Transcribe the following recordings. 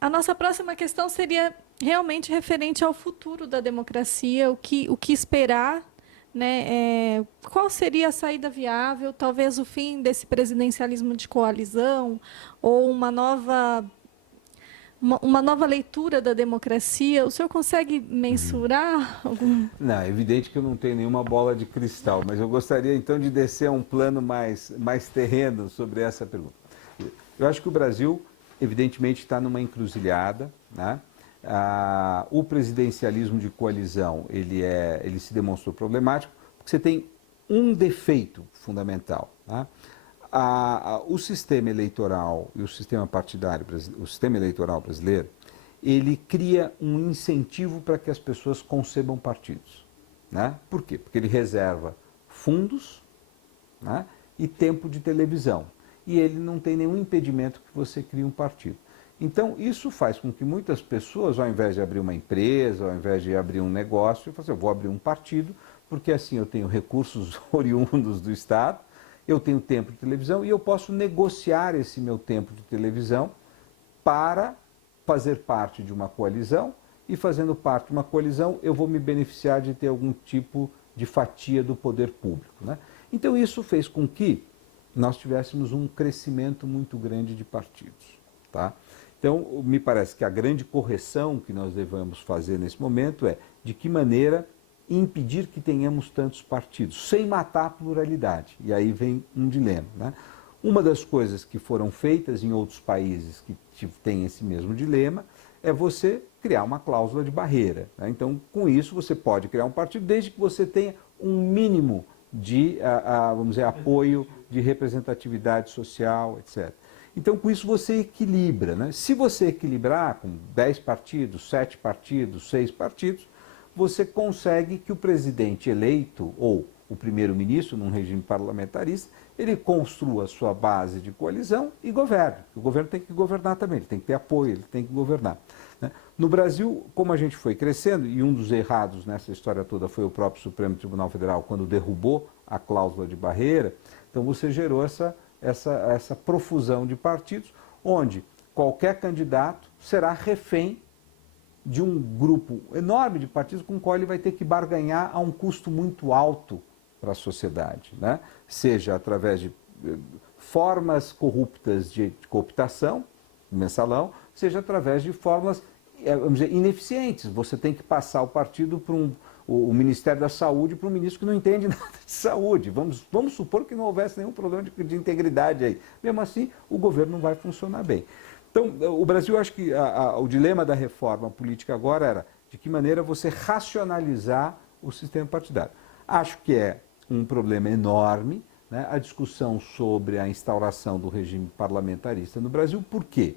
A nossa próxima questão seria realmente referente ao futuro da democracia, o que esperar, né? Qual seria a saída viável, talvez o fim desse presidencialismo de coalizão, ou uma nova leitura da democracia. O senhor consegue mensurar algum? Não, é evidente que eu não tenho nenhuma bola de cristal, mas eu gostaria então de descer a um plano mais terreno sobre essa pergunta. Eu acho que o Brasil, evidentemente, está numa encruzilhada, né? O presidencialismo de coalizão, ele se demonstrou problemático, porque você tem um defeito fundamental, né? O sistema eleitoral e o sistema partidário, o sistema eleitoral brasileiro, ele cria um incentivo para que as pessoas concebam partidos, né? Por quê? Porque ele reserva fundos, né, e tempo de televisão. E ele não tem nenhum impedimento que você crie um partido. Então, isso faz com que muitas pessoas, ao invés de abrir uma empresa, ao invés de abrir um negócio, eu vou abrir um partido, porque assim eu tenho recursos oriundos do Estado, eu tenho tempo de televisão e eu posso negociar esse meu tempo de televisão para fazer parte de uma coalizão, e fazendo parte de uma coalizão eu vou me beneficiar de ter algum tipo de fatia do poder público, né? Então isso fez com que nós tivéssemos um crescimento muito grande de partidos, tá? Então me parece que a grande correção que nós devemos fazer nesse momento é de que maneira impedir que tenhamos tantos partidos, sem matar a pluralidade. E aí vem um dilema, né? Uma das coisas que foram feitas em outros países que têm esse mesmo dilema é você criar uma cláusula de barreira, né? Então, com isso, você pode criar um partido desde que você tenha um mínimo de, vamos dizer, apoio, de representatividade social, etc. Então, com isso, você equilibra, né? Se você equilibrar com 10 partidos, 7 partidos, 6 partidos, você consegue que o presidente eleito ou o primeiro-ministro, num regime parlamentarista, ele construa a sua base de coalizão e governe. O governo tem que governar também, ele tem que ter apoio, ele tem que governar, né? No Brasil, como a gente foi crescendo, e um dos errados nessa história toda foi o próprio Supremo Tribunal Federal, quando derrubou a cláusula de barreira, então você gerou essa profusão de partidos, onde qualquer candidato será refém de um grupo enorme de partidos com o qual ele vai ter que barganhar a um custo muito alto para a sociedade, né? Seja através de formas corruptas de cooptação, mensalão, seja através de formas, vamos dizer, ineficientes. Você tem que passar o partido para o Ministério da Saúde para um ministro que não entende nada de saúde. Vamos supor que não houvesse nenhum problema de integridade aí. Mesmo assim, o governo não vai funcionar bem. Então, o Brasil, acho que o dilema da reforma política agora era de que maneira você racionalizar o sistema partidário. Acho que é um problema enorme, né, a discussão sobre a instauração do regime parlamentarista no Brasil. Por quê?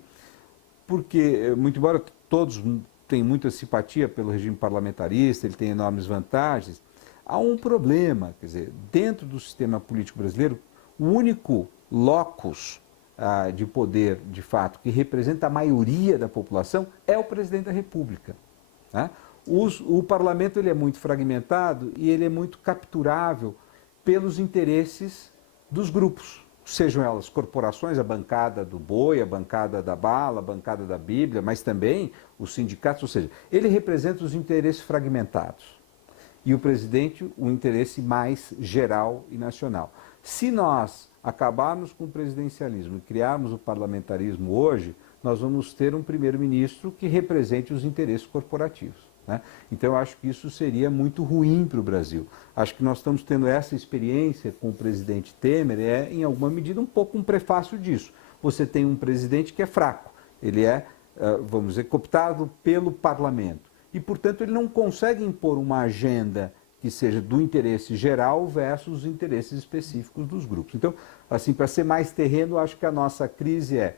Porque, muito embora todos tenham muita simpatia pelo regime parlamentarista, ele tem enormes vantagens, há um problema, quer dizer, dentro do sistema político brasileiro, o único locus de poder, de fato, que representa a maioria da população é o presidente da República, né? O parlamento ele é muito fragmentado e ele é muito capturável pelos interesses dos grupos, sejam elas corporações, a bancada do boi, a bancada da bala, a bancada da Bíblia, mas também os sindicatos, ou seja, ele representa os interesses fragmentados e o presidente o interesse mais geral e nacional. Se nós acabarmos com o presidencialismo e criarmos o parlamentarismo hoje, nós vamos ter um primeiro-ministro que represente os interesses corporativos, né? Então eu acho que isso seria muito ruim para o Brasil. Acho que nós estamos tendo essa experiência com o presidente Temer, em alguma medida um pouco um prefácio disso. Você tem um presidente que é fraco, ele é, vamos dizer, cooptado pelo parlamento e, portanto, ele não consegue impor uma agenda que seja do interesse geral versus os interesses específicos dos grupos. Então, assim, para ser mais terreno, acho que a nossa crise é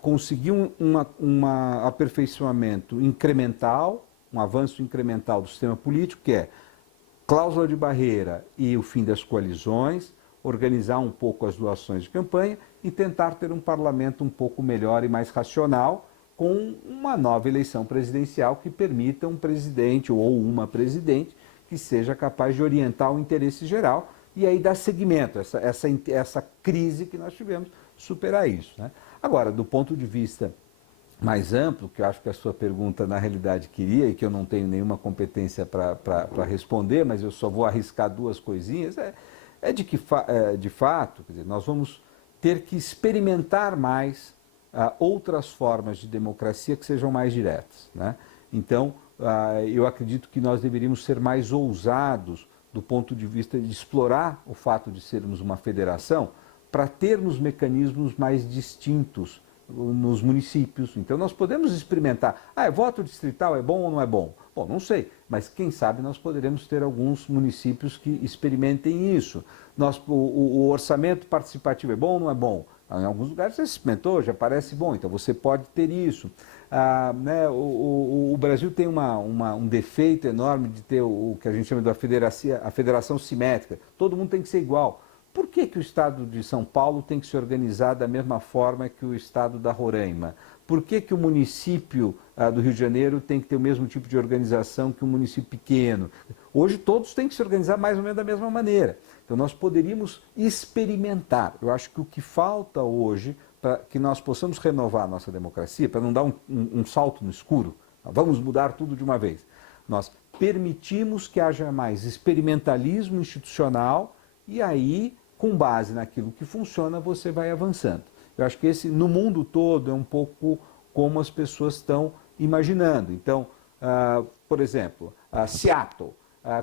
conseguir um aperfeiçoamento incremental, um avanço incremental do sistema político, que é cláusula de barreira e o fim das coalizões, organizar um pouco as doações de campanha e tentar ter um parlamento um pouco melhor e mais racional, com uma nova eleição presidencial que permita um presidente ou uma presidente que seja capaz de orientar o interesse geral e aí dar seguimento a essa crise que nós tivemos, superar isso, né? Agora, do ponto de vista mais amplo, que eu acho que a sua pergunta na realidade queria, e que eu não tenho nenhuma competência para responder, mas eu só vou arriscar duas coisinhas, é de fato, quer dizer, nós vamos ter que experimentar mais outras formas de democracia que sejam mais diretas, né? Então, eu acredito que nós deveríamos ser mais ousados do ponto de vista de explorar o fato de sermos uma federação para termos mecanismos mais distintos nos municípios. Então nós podemos experimentar, voto distrital é bom ou não é bom? Bom, não sei, mas quem sabe nós poderemos ter alguns municípios que experimentem isso. O orçamento participativo é bom ou não é bom? Em alguns lugares você experimentou, já parece bom, então você pode ter isso. Né, o Brasil tem um defeito enorme de ter o que a gente chama de a federação simétrica. Todo mundo tem que ser igual. Por que o Estado de São Paulo tem que se organizar da mesma forma que o Estado da Roraima? Por que o município do Rio de Janeiro tem que ter o mesmo tipo de organização que um município pequeno? Hoje todos têm que se organizar mais ou menos da mesma maneira. Então nós poderíamos experimentar. Eu acho que o que falta hoje para que nós possamos renovar a nossa democracia, para não dar um salto no escuro, vamos mudar tudo de uma vez. Nós permitimos que haja mais experimentalismo institucional e aí, com base naquilo que funciona, você vai avançando. Eu acho que esse, no mundo todo, é um pouco como as pessoas estão imaginando. Então, por exemplo, Seattle,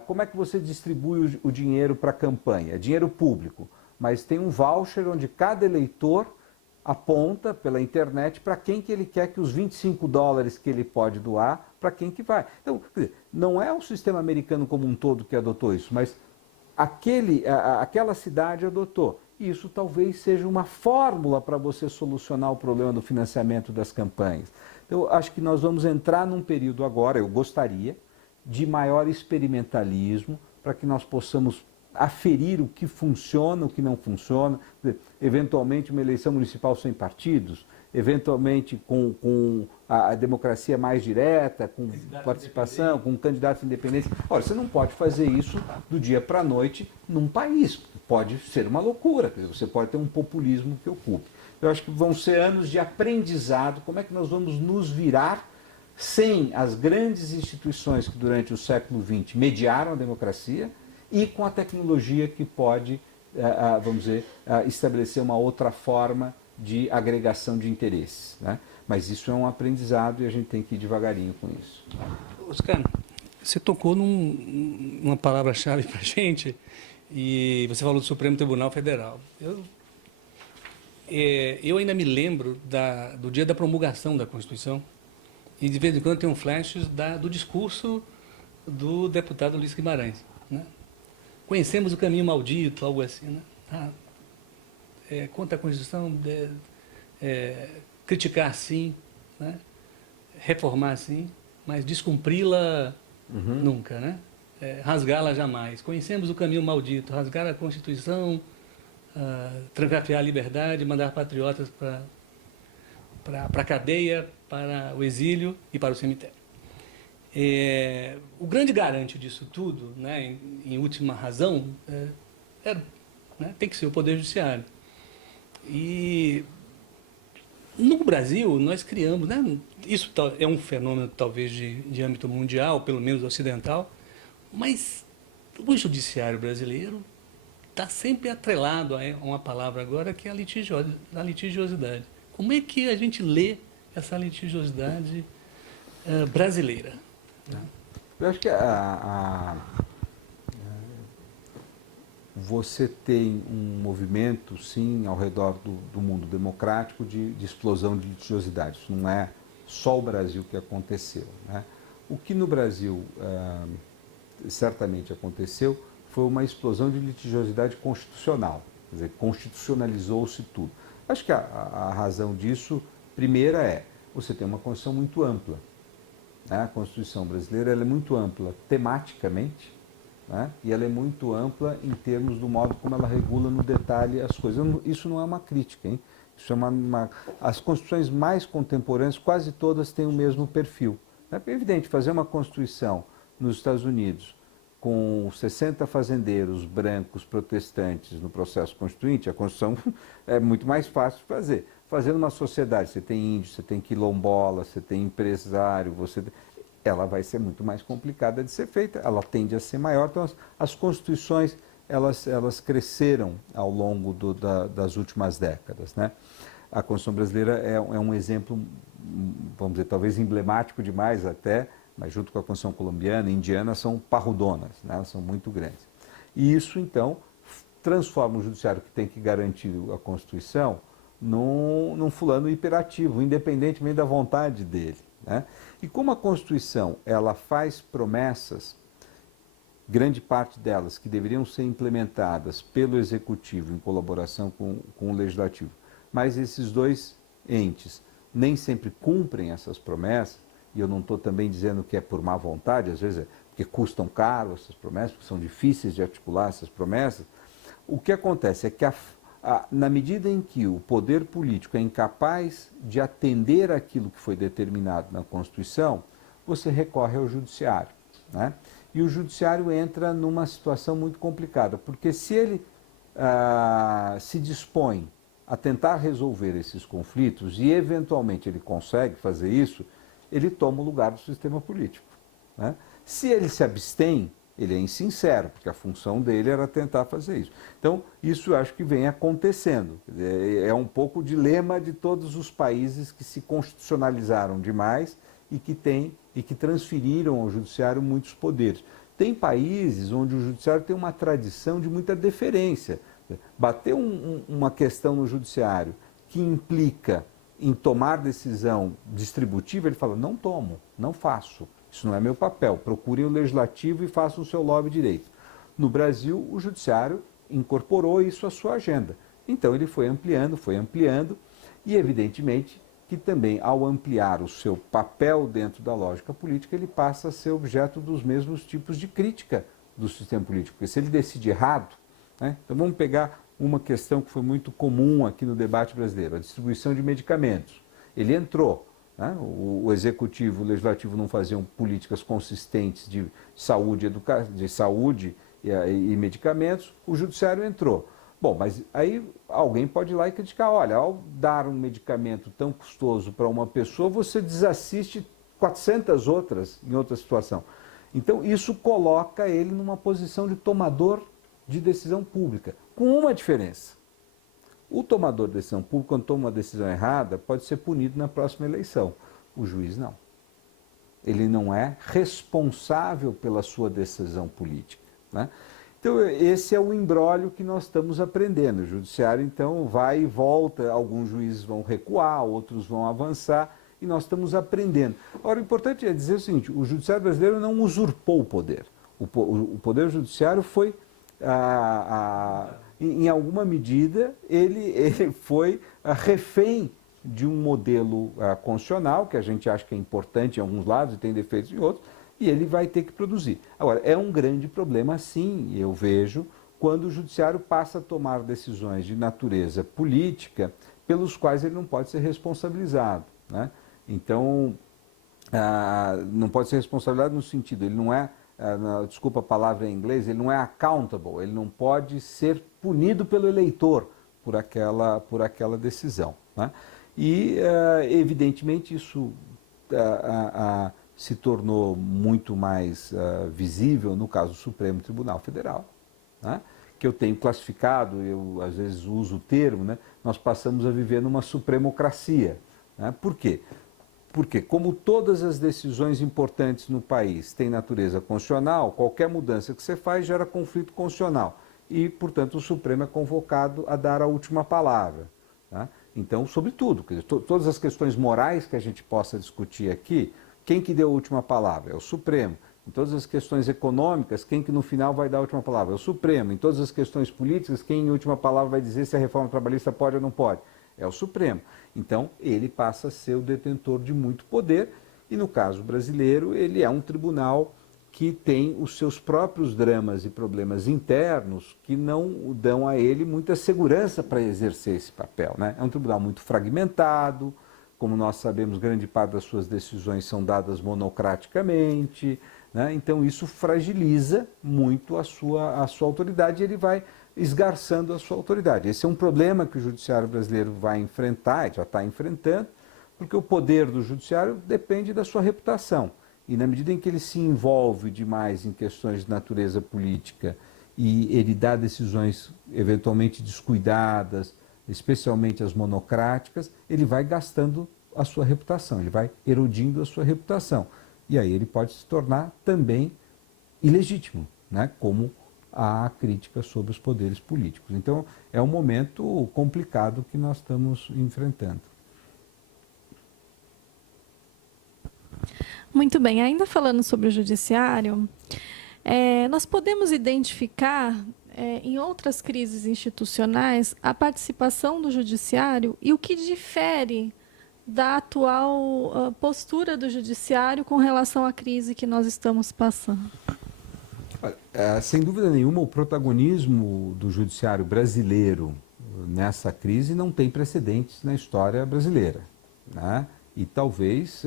como é que você distribui o dinheiro para a campanha? É dinheiro público, mas tem um voucher onde cada eleitor aponta pela internet para quem que ele quer que os $25 que ele pode doar, para quem que vai. Então, quer dizer, não é o sistema americano como um todo que adotou isso, mas aquela cidade adotou. Isso talvez seja uma fórmula para você solucionar o problema do financiamento das campanhas. Então, acho que nós vamos entrar num período agora, eu gostaria, de maior experimentalismo, para que nós possamos aferir o que funciona, o que não funciona, eventualmente uma eleição municipal sem partidos, eventualmente com a democracia mais direta, com participação, com candidatos independentes. Olha, você não pode fazer isso do dia para a noite num país. Pode ser uma loucura, você pode ter um populismo que ocupe. Eu acho que vão ser anos de aprendizado, como é que nós vamos nos virar sem as grandes instituições que durante o século XX mediaram a democracia e com a tecnologia que pode, vamos dizer, estabelecer uma outra forma de agregação de interesses, né? Mas isso é um aprendizado e a gente tem que ir devagarinho com isso. Oscar, você tocou numa palavra-chave para a gente e você falou do Supremo Tribunal Federal. Eu ainda me lembro do dia da promulgação da Constituição e de vez em quando tem um flashes do discurso do deputado Luiz Guimarães, né? Conhecemos o caminho maldito, algo assim, né? Contra a Constituição, criticar sim, né? Reformar sim, mas descumpri-la nunca, né? Rasgá-la jamais. Conhecemos o caminho maldito, rasgar a Constituição, trancafiar a liberdade, mandar patriotas para a cadeia, para o exílio e para o cemitério. O grande garante disso tudo, né, em última razão, tem que ser o Poder Judiciário. E no Brasil, nós criamos, né, isso é um fenômeno talvez de âmbito mundial, pelo menos ocidental, mas o judiciário brasileiro está sempre atrelado a uma palavra agora que é a litigiosidade. Como é que a gente lê essa litigiosidade brasileira? Eu acho que você tem um movimento, sim, ao redor do mundo democrático de explosão de litigiosidade. Isso não é só o Brasil que aconteceu, né? O que no Brasil certamente aconteceu foi uma explosão de litigiosidade constitucional. Quer dizer, constitucionalizou-se tudo. Acho que a razão disso, primeira você tem uma Constituição muito ampla. A Constituição brasileira ela é muito ampla tematicamente, né? E ela é muito ampla em termos do modo como ela regula no detalhe as coisas. Isso não é uma crítica, hein? Isso é as constituições mais contemporâneas, quase todas têm o mesmo perfil. É evidente, fazer uma Constituição nos Estados Unidos com 60 fazendeiros brancos protestantes no processo constituinte, a Constituição é muito mais fácil de fazer. fazendo uma sociedade, você tem índio, você tem quilombola, você tem empresário, ela vai ser muito mais complicada de ser feita, ela tende a ser maior. Então, as constituições, elas cresceram ao longo das últimas décadas, né? A Constituição brasileira é um exemplo, vamos dizer, talvez emblemático demais até, mas junto com a Constituição colombiana e indiana são parrudonas, né? Elas são muito grandes. E isso, então, transforma o judiciário que tem que garantir a Constituição num fulano hiperativo, independentemente da vontade dele, né? E como a Constituição ela faz promessas, grande parte delas que deveriam ser implementadas pelo Executivo em colaboração com o Legislativo, mas esses dois entes nem sempre cumprem essas promessas, e eu não estou também dizendo que é por má vontade, às vezes é porque custam caro essas promessas, porque são difíceis de articular essas promessas. O que acontece é que, na medida em que o poder político é incapaz de atender aquilo que foi determinado na Constituição, você recorre ao judiciário, né? E o judiciário entra numa situação muito complicada, porque se ele se dispõe a tentar resolver esses conflitos e eventualmente ele consegue fazer isso, ele toma o lugar do sistema político, né? Se ele se abstém, ele é insincero, porque a função dele era tentar fazer isso. Então, isso eu acho que vem acontecendo. É um pouco o dilema de todos os países que se constitucionalizaram demais e que transferiram ao judiciário muitos poderes. Tem países onde o judiciário tem uma tradição de muita deferência. Bater uma questão no judiciário que implica em tomar decisão distributiva, ele fala, não tomo, não faço. Isso não é meu papel. Procurem o legislativo e façam o seu lobby direito. No Brasil, o judiciário incorporou isso à sua agenda. Então, ele foi ampliando, e evidentemente que também, ao ampliar o seu papel dentro da lógica política, ele passa a ser objeto dos mesmos tipos de crítica do sistema político. Porque se ele decide errado, né? Então vamos pegar uma questão que foi muito comum aqui no debate brasileiro, a distribuição de medicamentos. Ele entrou. Né? O Executivo e o Legislativo não faziam políticas consistentes de saúde, e medicamentos, o Judiciário entrou. Bom, mas aí alguém pode ir lá e criticar, olha, ao dar um medicamento tão custoso para uma pessoa, você desassiste 400 outras em outra situação. Então, isso coloca ele numa posição de tomador de decisão pública, com uma diferença. O tomador de decisão pública, quando toma uma decisão errada, pode ser punido na próxima eleição. O juiz não. Ele não é responsável pela sua decisão política, né? Então, esse é o imbróglio que nós estamos aprendendo. O judiciário, então, vai e volta, alguns juízes vão recuar, outros vão avançar, e nós estamos aprendendo. Agora, o importante é dizer o seguinte, o judiciário brasileiro não usurpou o poder. O poder judiciário foi, em alguma medida, ele foi refém de um modelo constitucional, que a gente acha que é importante em alguns lados e tem defeitos em outros, e ele vai ter que produzir. Agora, é um grande problema, sim, eu vejo, quando o judiciário passa a tomar decisões de natureza política pelos quais ele não pode ser responsabilizado, né? Então, não pode ser responsabilizado no sentido, ele não é, desculpa a palavra em inglês, ele não é accountable, ele não pode ser punido pelo eleitor por aquela decisão, né? E, evidentemente, isso se tornou muito mais visível no caso do Supremo Tribunal Federal, né? Que eu tenho classificado, eu às vezes uso o termo, né? Nós passamos a viver numa supremocracia, né? Por quê? Porque como todas as decisões importantes no país têm natureza constitucional, qualquer mudança que você faz gera conflito constitucional e, portanto, o Supremo é convocado a dar a última palavra, né? Então, sobretudo, quer dizer, todas as questões morais que a gente possa discutir aqui, quem que deu a última palavra? É o Supremo. Em todas as questões econômicas, quem que no final vai dar a última palavra? É o Supremo. Em todas as questões políticas, quem em última palavra vai dizer se a reforma trabalhista pode ou não pode? É o Supremo. Então, ele passa a ser o detentor de muito poder e, no caso brasileiro, ele é um tribunal que tem os seus próprios dramas e problemas internos que não dão a ele muita segurança para exercer esse papel, né? É um tribunal muito fragmentado. Como nós sabemos, grande parte das suas decisões são dadas monocraticamente, né? Então isso fragiliza muito a sua autoridade e ele vai esgarçando a sua autoridade. Esse é um problema que o judiciário brasileiro vai enfrentar, já está enfrentando, porque o poder do judiciário depende da sua reputação. E na medida em que ele se envolve demais em questões de natureza política e ele dá decisões eventualmente descuidadas, especialmente as monocráticas, ele vai gastando a sua reputação, ele vai erodindo a sua reputação. E aí ele pode se tornar também ilegítimo, né? Como a crítica sobre os poderes políticos. Então, é um momento complicado que nós estamos enfrentando. Muito bem, ainda falando sobre o judiciário, nós podemos identificar em outras crises institucionais a participação do judiciário e o que difere da atual postura do judiciário com relação à crise que nós estamos passando. Sem dúvida nenhuma, o protagonismo do judiciário brasileiro nessa crise não tem precedentes na história brasileira, né? E talvez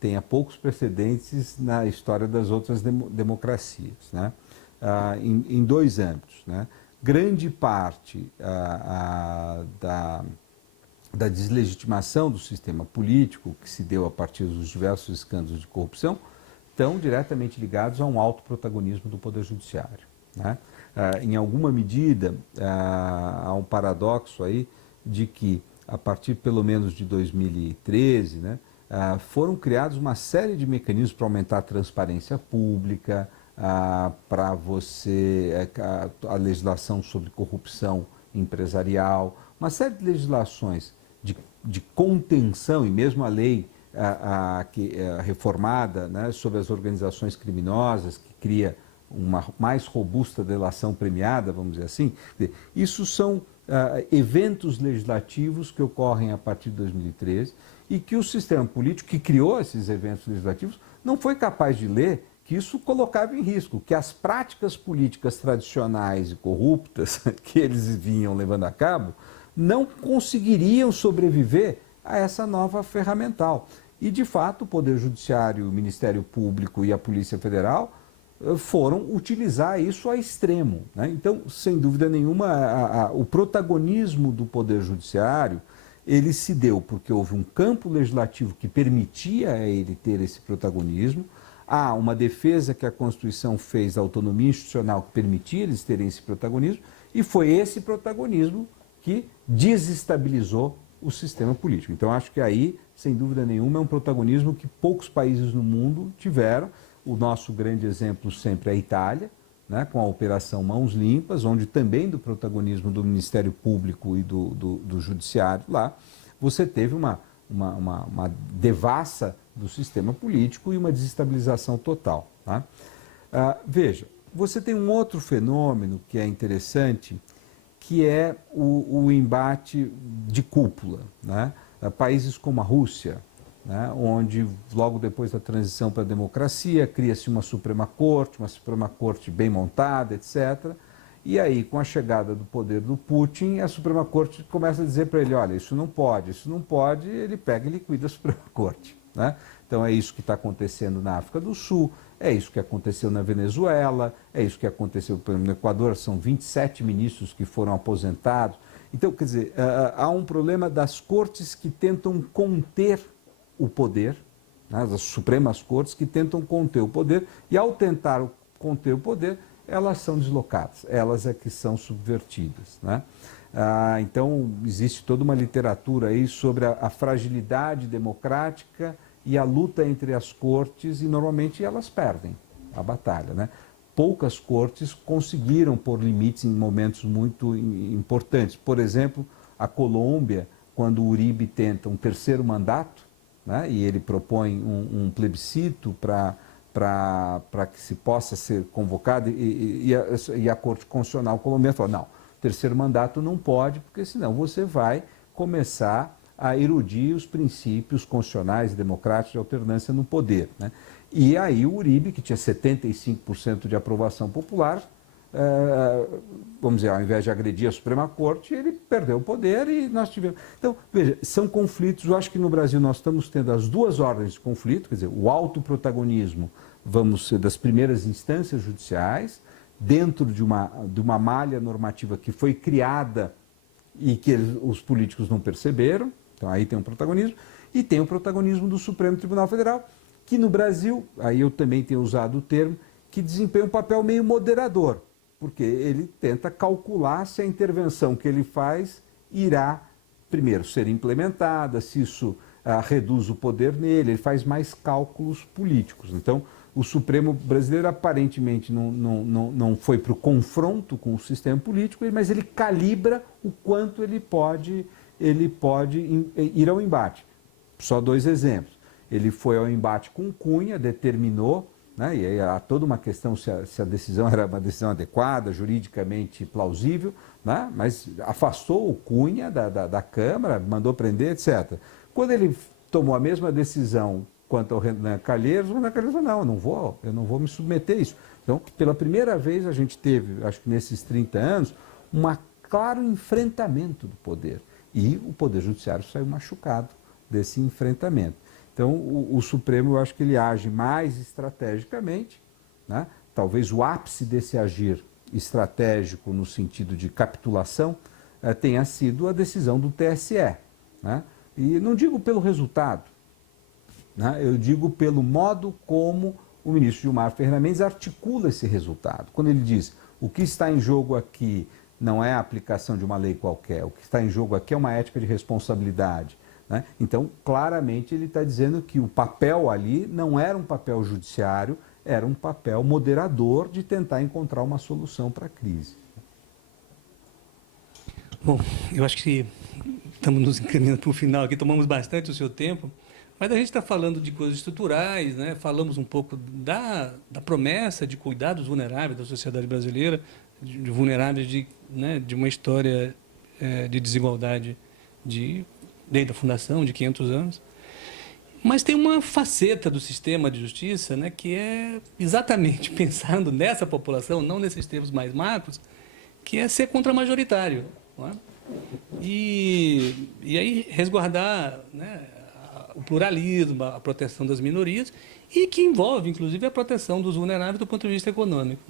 tenha poucos precedentes na história das outras democracias, né? Em dois âmbitos, né? Grande parte da deslegitimação do sistema político que se deu a partir dos diversos escândalos de corrupção estão diretamente ligados a um alto protagonismo do Poder Judiciário, né? Em alguma medida, há um paradoxo aí de que, a partir pelo menos de 2013, né, foram criados uma série de mecanismos para aumentar a transparência pública, para a legislação sobre corrupção empresarial, uma série de legislações de contenção, e mesmo a lei reformada, né, sobre as organizações criminosas, que cria uma mais robusta delação premiada, vamos dizer assim. Isso são eventos legislativos que ocorrem a partir de 2013 e que o sistema político que criou esses eventos legislativos não foi capaz de ler que isso colocava em risco, que as práticas políticas tradicionais e corruptas que eles vinham levando a cabo não conseguiriam sobreviver a essa nova ferramental. E, de fato, o Poder Judiciário, o Ministério Público e a Polícia Federal foram utilizar isso a extremo, né? Então, sem dúvida nenhuma, o protagonismo do Poder Judiciário, ele se deu porque houve um campo legislativo que permitia a ele ter esse protagonismo, há uma defesa que a Constituição fez da autonomia institucional que permitia eles terem esse protagonismo, e foi esse protagonismo que desestabilizou o sistema político. Então, acho que aí, sem dúvida nenhuma, é um protagonismo que poucos países no mundo tiveram. O nosso grande exemplo sempre é a Itália, né, com a Operação Mãos Limpas, onde também do protagonismo do Ministério Público e do Judiciário lá, você teve uma devassa do sistema político e uma desestabilização total, tá? Veja, você tem um outro fenômeno que é interessante, que é o embate de cúpula, né? Países como a Rússia, né, onde logo depois da transição para a democracia cria-se uma Suprema Corte bem montada, etc. E aí, com a chegada do poder do Putin, a Suprema Corte começa a dizer para ele, olha, isso não pode, ele pega e liquida a Suprema Corte, né? Então é isso que está acontecendo na África do Sul, é isso que aconteceu na Venezuela, é isso que aconteceu no Equador, são 27 ministros que foram aposentados. Então, quer dizer, há um problema das cortes que tentam conter o poder, né, das Supremas Cortes que tentam conter o poder, e ao tentar conter o poder, elas são deslocadas, elas é que são subvertidas, né? Então, existe toda uma literatura aí sobre a fragilidade democrática e a luta entre as cortes, e normalmente elas perdem a batalha, né? Poucas cortes conseguiram pôr limites em momentos muito importantes. Por exemplo, a Colômbia, quando o Uribe tenta um terceiro mandato, né, e ele propõe um plebiscito para que se possa ser convocado, e a Corte Constitucional colombiana falou, não, terceiro mandato não pode, porque senão você vai começar a erudir os princípios constitucionais e democráticos de alternância no poder, né? E aí o Uribe, que tinha 75% de aprovação popular, vamos dizer, ao invés de agredir a Suprema Corte, ele perdeu o poder e nós tivemos... Então, veja, são conflitos, eu acho que no Brasil nós estamos tendo as duas ordens de conflito, quer dizer, o alto protagonismo, vamos ser das primeiras instâncias judiciais, dentro de uma malha normativa que foi criada e que os políticos não perceberam, então aí tem um protagonismo, e tem o protagonismo do Supremo Tribunal Federal, que no Brasil, aí eu também tenho usado o termo, que desempenha um papel meio moderador, porque ele tenta calcular se a intervenção que ele faz irá, primeiro, ser implementada, se isso reduz o poder nele, ele faz mais cálculos políticos. Então, o Supremo brasileiro aparentemente não foi para o confronto com o sistema político, mas ele calibra o quanto ele pode ir ao embate. Só 2 exemplos. Ele foi ao embate com Cunha, determinou, né, e aí há toda uma questão se a decisão era uma decisão adequada, juridicamente plausível, né, mas afastou o Cunha da Câmara, mandou prender, etc. Quando ele tomou a mesma decisão quanto ao Renan Calheiros, o Renan Calheiros falou, não, eu não vou me submeter a isso. Então, pela primeira vez a gente teve, acho que nesses 30 anos, um claro enfrentamento do poder. E o Poder Judiciário saiu machucado desse enfrentamento. Então, o Supremo, eu acho que ele age mais estrategicamente, né? Talvez o ápice desse agir estratégico no sentido de capitulação tenha sido a decisão do TSE, né? E não digo pelo resultado, né? Eu digo pelo modo como o ministro Gilmar Ferreira Mendes articula esse resultado. Quando ele diz, o que está em jogo aqui não é a aplicação de uma lei qualquer, o que está em jogo aqui é uma ética de responsabilidade, né? Então, claramente, ele está dizendo que o papel ali não era um papel judiciário, era um papel moderador de tentar encontrar uma solução para a crise. Bom, eu acho que estamos nos encaminhando para o final aqui, tomamos bastante o seu tempo, mas a gente está falando de coisas estruturais, né? Falamos um pouco da promessa de cuidar dos vulneráveis da sociedade brasileira, de vulneráveis de uma história de desigualdade desde a fundação, de 500 anos. Mas tem uma faceta do sistema de justiça, né, que é exatamente pensando nessa população, não nesses termos mais macros, que é ser contramajoritário. Não é? E aí resguardar, né, o pluralismo, a proteção das minorias, e que envolve, inclusive, a proteção dos vulneráveis do ponto de vista econômico.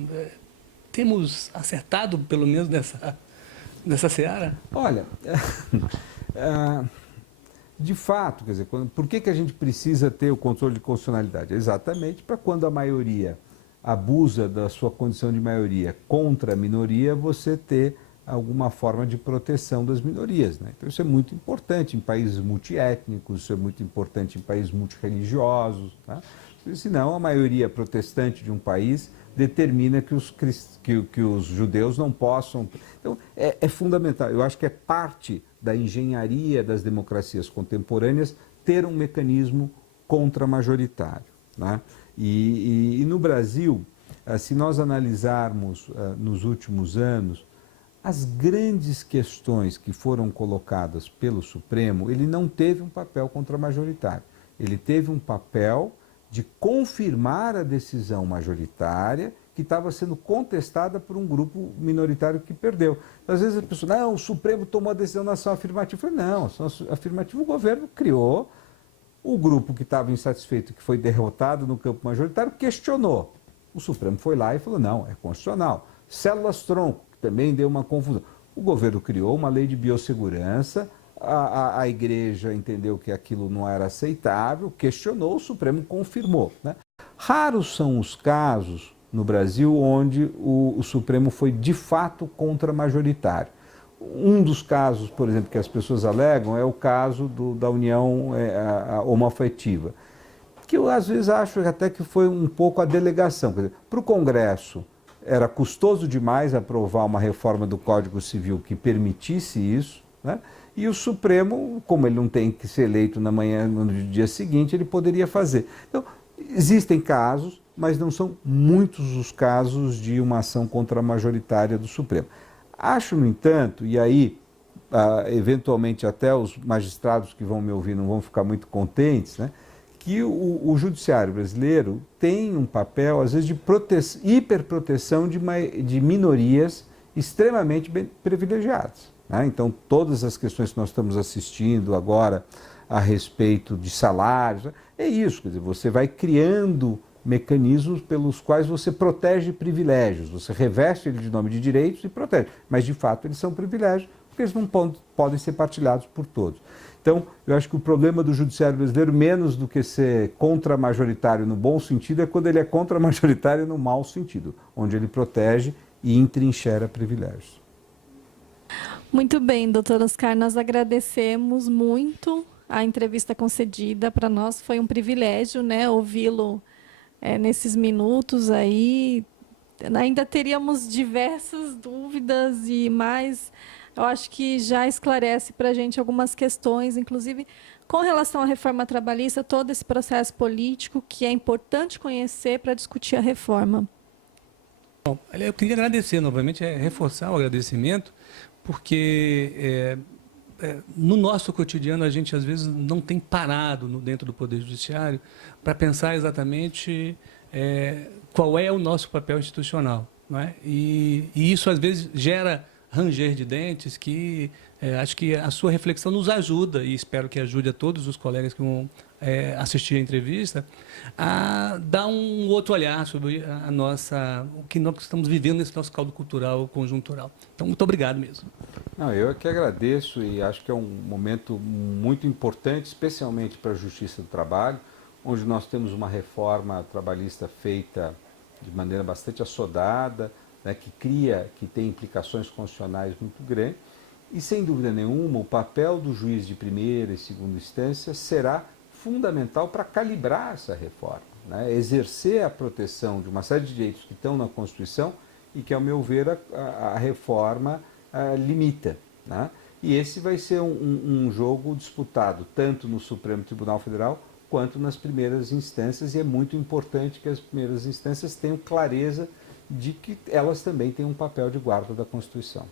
Temos acertado, pelo menos, nessa seara? Olha, de fato, quer dizer, por que a gente precisa ter o controle de constitucionalidade? Exatamente para quando a maioria abusa da sua condição de maioria contra a minoria, você ter alguma forma de proteção das minorias, né? Então isso é muito importante em países multiétnicos, isso é muito importante em países multirreligiosos, tá? Senão a maioria protestante de um país determina que os judeus não possam... Então é fundamental, eu acho que é parte da engenharia das democracias contemporâneas ter um mecanismo contramajoritário, né? E no Brasil, se nós analisarmos nos últimos anos, as grandes questões que foram colocadas pelo Supremo, ele não teve um papel contramajoritário. Ele teve um papel de confirmar a decisão majoritária que estava sendo contestada por um grupo minoritário que perdeu. Às vezes a pessoa, não, o Supremo tomou a decisão na ação afirmativa. Eu falei, não, a ação afirmativa o governo criou, o grupo que estava insatisfeito, que foi derrotado no campo majoritário, questionou. O Supremo foi lá e falou, não, é constitucional. Células-tronco, que também deu uma confusão. O governo criou uma lei de biossegurança, a igreja entendeu que aquilo não era aceitável, questionou, o Supremo confirmou, né? Raros são os casos no Brasil onde o Supremo foi de fato contramajoritário. Um dos casos, por exemplo, que as pessoas alegam é o caso da união homoafetiva, que eu às vezes acho até que foi um pouco a delegação. Para o Congresso era custoso demais aprovar uma reforma do Código Civil que permitisse isso, né? E o Supremo, como ele não tem que ser eleito no dia seguinte, ele poderia fazer. Então, existem casos, mas não são muitos os casos de uma ação contramajoritária do Supremo. Acho, no entanto, e aí, eventualmente até os magistrados que vão me ouvir não vão ficar muito contentes, né, que o judiciário brasileiro tem um papel, às vezes, de hiperproteção de minorias extremamente privilegiadas, né? Então, todas as questões que nós estamos assistindo agora a respeito de salários, é isso, quer dizer, você vai criando mecanismos pelos quais você protege privilégios. Você reveste ele de nome de direitos e protege. Mas, de fato, eles são privilégios porque eles não podem ser partilhados por todos. Então, eu acho que o problema do judiciário brasileiro, menos do que ser contra-majoritário no bom sentido, é quando ele é contra-majoritário no mau sentido, onde ele protege e entrincheira privilégios. Muito bem, doutor Oscar, nós agradecemos muito a entrevista concedida. Para nós foi um privilégio, né, ouvi-lo nesses minutos aí. Ainda teríamos diversas dúvidas e mais, eu acho que já esclarece para a gente algumas questões, inclusive com relação à reforma trabalhista, todo esse processo político que é importante conhecer para discutir a reforma. Bom, eu queria agradecer novamente, reforçar o agradecimento, porque no nosso cotidiano a gente às vezes não tem parado dentro do Poder Judiciário para pensar exatamente qual é o nosso papel institucional, não é? E isso às vezes gera ranger de dentes que acho que a sua reflexão nos ajuda, e espero que ajude a todos os colegas que vão assistir a entrevista, a dar um outro olhar sobre o que nós estamos vivendo nesse nosso caldo cultural conjuntural. Então, muito obrigado mesmo. Não, eu é que agradeço e acho que é um momento muito importante, especialmente para a Justiça do Trabalho, onde nós temos uma reforma trabalhista feita de maneira bastante assodada, né, que tem implicações constitucionais muito grandes, e sem dúvida nenhuma o papel do juiz de primeira e segunda instância será fundamental para calibrar essa reforma, né, exercer a proteção de uma série de direitos que estão na Constituição e que, ao meu ver, a reforma limita, né? E esse vai ser um jogo disputado tanto no Supremo Tribunal Federal quanto nas primeiras instâncias, e é muito importante que as primeiras instâncias tenham clareza de que elas também têm um papel de guarda da Constituição.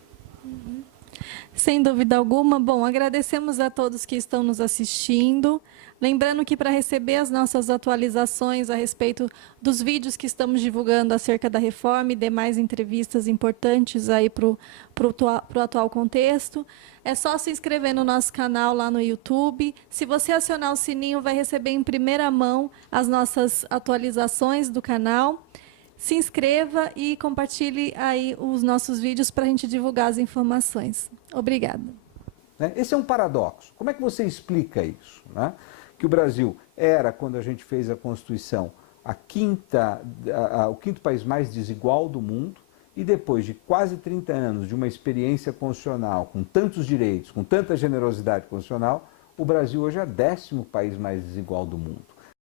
Sem dúvida alguma. Bom, agradecemos a todos que estão nos assistindo. Lembrando que para receber as nossas atualizações a respeito dos vídeos que estamos divulgando acerca da reforma e demais entrevistas importantes aí para o atual contexto, é só se inscrever no nosso canal lá no YouTube. Se você acionar o sininho, vai receber em primeira mão as nossas atualizações do canal. Se inscreva e compartilhe aí os nossos vídeos para a gente divulgar as informações. Obrigada. Esse é um paradoxo. Como é que você explica isso, né? Que o Brasil era, quando a gente fez a Constituição, o quinto país mais desigual do mundo, e depois de quase 30 anos de uma experiência constitucional com tantos direitos, com tanta generosidade constitucional, o Brasil hoje é o 10º país mais desigual do mundo.